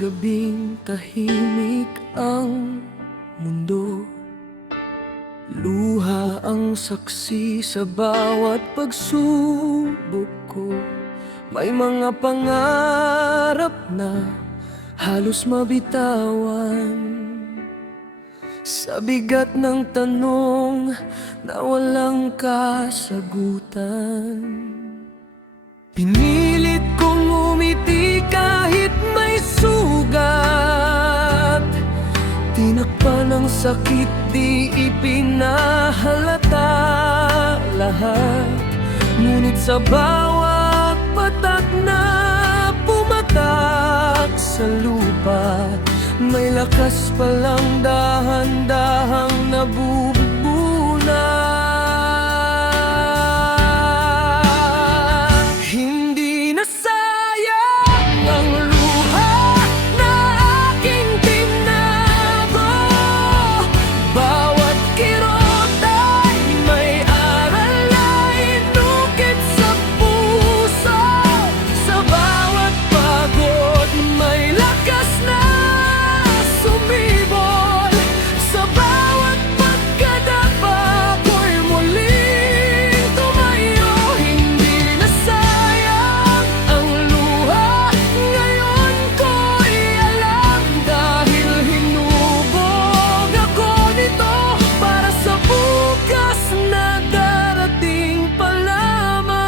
gabing tahimik ang mundo, luha ang saksi sa bawat pagsubok ko. May mga pangarap na halos mabitawan, sa bigat ng tanong na walang kasagutan. Pinilit kong umiti kahit may sugat, tinakpan ng sakit, di ipinahalata lahat. Ngunit sa bawat patak na pumatak sa lupa, may lakas palang dahan-dahang nabubunan. Hindi na sayang ang luha na aking tinago. Bawat kirot ay may aral na inukit sa puso. Sa bawat pagod may lakas na sumibol. Sa bawat pagkadapa ko'y muling tumayo. Hindi na sayang ang luha, ngayon ko'y alam. Dahil hinubog ako nito para sa bukas na darating pa lamang.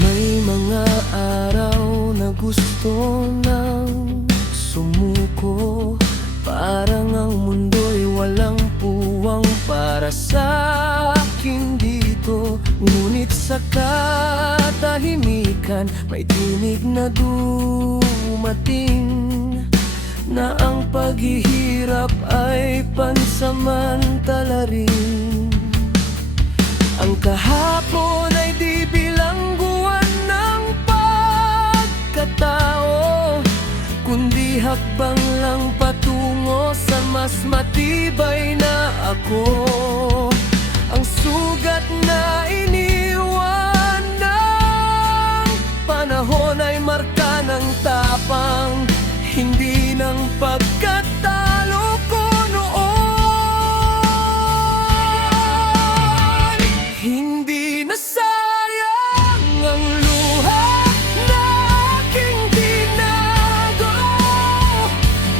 May mga araw na gusto nang sumuko, parang ang mundo'y walang puwang para sa akin dito. Ngunit sa katahimikan may tinig na dumating, na ang paghihirap ay pansamantala rin. Ang kahapon ay di bilangguan ng pagkatao, kundi hakbang lang patungo sa mas matibay na ako. Ang sugat na iniwan ng panahon ay marka ng tapang, hindi ng pagkatalo ko noon. Hindi na sayang ang luha na aking tinago.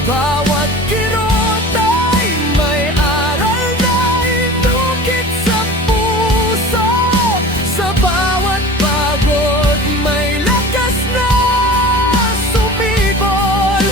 Bawat kirot ay may aral na inukit sa puso. Sa bawat pagod may lakas na sumibol.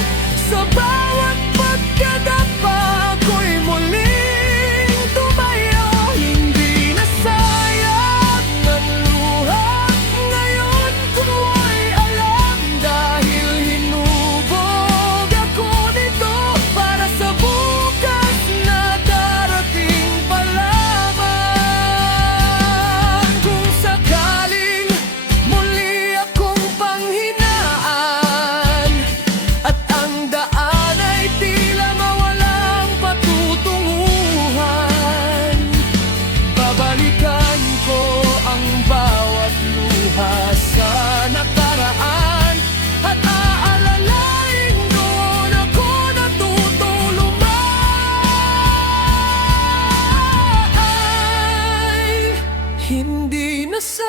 Sa bawat pagkadapa ko'y muling tumayo. Hindi na sayang ang luha, ngayon ko'y alam. Dahil hinubog ako nito para sa bukas na darating pa lamang. Kung sakaling muli akong panghinaan at ang daan ay tila mawalang patutunguhan, babalikan ko ang bawat luha sa nakaraan at aalalain doon ako natutulungan. Hindi na sa